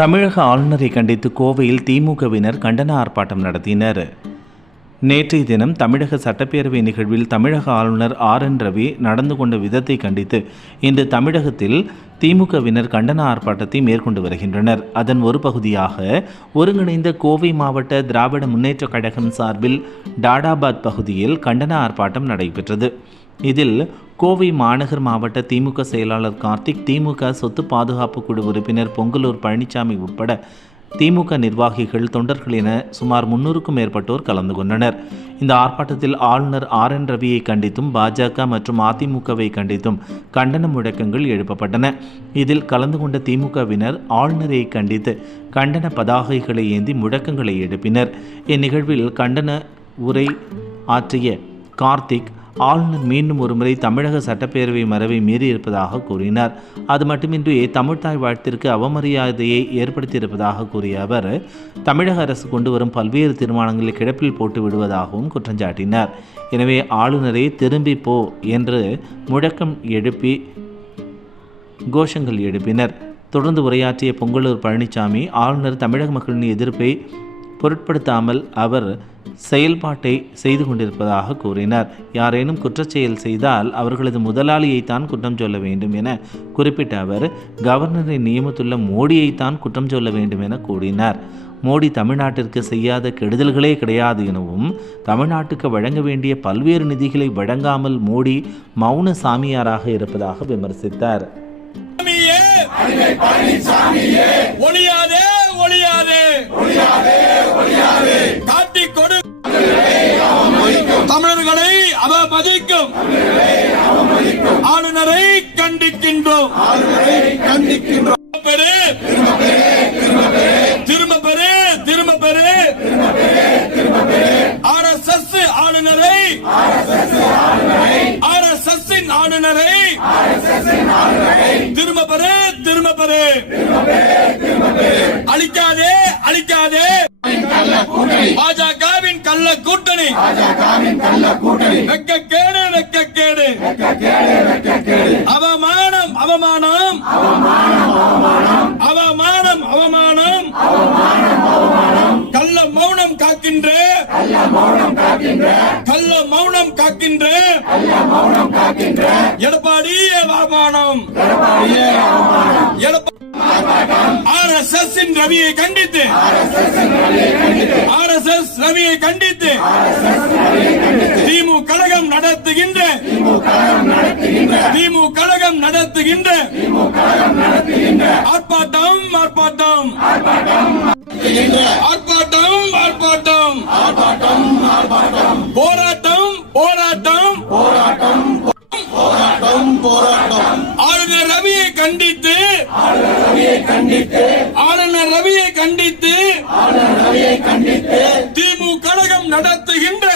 தமிழக ஆளுநரை கண்டித்து கோவையில் திமுகவினர் கண்டன ஆர்ப்பாட்டம் நடத்தினர். நேற்றைய தினம் தமிழக சட்டப்பேரவை நிகழ்வில் தமிழக ஆளுநர் ஆர் என் ரவி நடந்து கொண்ட விதத்தை கண்டித்து இன்று தமிழகத்தில் திமுகவினர் கண்டன ஆர்ப்பாட்டத்தை மேற்கொண்டு வருகின்றனர். அதன் ஒரு பகுதியாக ஒருங்கிணைந்த கோவை மாவட்ட திராவிட முன்னேற்றக் கழகம் சார்பில் டாடாபாத் பகுதியில் கண்டன ஆர்ப்பாட்டம் நடைபெற்றது. இதில் கோவை மாநகர் மாவட்ட திமுக செயலாளர் கார்த்திக் திமுக சொத்து பாதுகாப்பு குழு உறுப்பினர் பொங்கலூர் பழனிசாமி உட்பட திமுக நிர்வாகிகள் தொண்டர்கள் என சுமார் முன்னூறுக்கும் மேற்பட்டோர் கலந்து கொண்டனர். இந்த ஆர்ப்பாட்டத்தில் ஆளுநர் ஆர் என் ரவியை கண்டித்தும் பாஜக மற்றும் அதிமுகவை கண்டித்தும் கண்டன முழக்கங்கள் எழுப்பப்பட்டன. இதில் கலந்து கொண்ட திமுகவினர் ஆளுநரை கண்டித்து கண்டன பதாகைகளை ஏந்தி முழக்கங்களை எழுப்பினர். இந்நிகழ்வில் கண்டன உரை ஆற்றிய கார்த்திக் ஆளுநர் மீண்டும் ஒருமுறை தமிழக சட்டப்பேரவை மரபை மீறியிருப்பதாக கூறினார். அது மட்டுமின்றி தமிழ்தாய் வாழ்த்திற்கு அவமரியாதையை ஏற்படுத்தியிருப்பதாக கூறிய அவர் தமிழக அரசு கொண்டு வரும் பல்வேறு தீர்மானங்களை கிடப்பில் போட்டு விடுவதாகவும் குற்றம் சாட்டினார் எனவே ஆளுநரை திரும்பி போ என்று முழக்கம் எழுப்பி கோஷங்கள் எழுப்பினர். தொடர்ந்து உரையாற்றிய பொங்கலூர் பழனிசாமி ஆளுநர் தமிழக மக்களின் எதிர்ப்பை பொருட்படுத்தாமல் அவர் செயல்பாட்டை செய்து கொண்டிருப்பதாக கூறினார். யாரேனும் குற்றச்செயல் செய்தால் அவர்களது முதலாளியைத்தான் குற்றம் சொல்ல வேண்டும் என குறிப்பிட்ட அவர் கவர்னரை நியமித்துள்ள மோடியைத்தான் குற்றம் சொல்ல வேண்டும் என கூறினார். மோடி தமிழ்நாட்டிற்கு செய்யாத கெடுதல்களே கிடையாது எனவும் தமிழ்நாட்டுக்கு வழங்க வேண்டிய பல்வேறு நிதிகளை வழங்காமல் மோடி மௌன சாமியாராக இருப்பதாக விமர்சித்தார். தமிழர்களை அவமதிக்கும். ஆளுநரை கண்டிக்கின்றோம். பெரு திரும்ப பெரு திரும்ப பெரு ஆர் எஸ் எஸ் ஆளுநரை. ஆர் எஸ் எஸ் ஆளுநரை. திரும்ப பெரு திரும்ப பெரு அழிக்காதே அழிக்காதே. பாஜக கள்ள கூட்டணி. வெக்க கேடு வெக்க கேடு அவமானம் அவமானம். அவமானம் அவமானம். கள்ள மௌனம் காக்கின்ற. கள்ள மௌனம் காக்கின்ற. எடப்பாடி அவமானம். ஆர் எஸ் ரவியை கண்டித்து. ஆர் எஸ் எஸ் ரவியை கண்டித்து. திமு கழகம் நடத்துகின்ற. திமு கழகம் நடத்துகின்ற. ஆர்ப்பாட்டம் ஆர்ப்பாட்டம். ஆர்ப்பாட்டம் ஆர்ப்பாட்டம். போராட்டம் போராட்டம் போராட்டம் போராட்டம் போராட்டம். ஆளுநர் ரவியை கண்டித்து ஆளுநர் ரவியை கண்டித்து திமுக கழகம் நடத்துகின்ற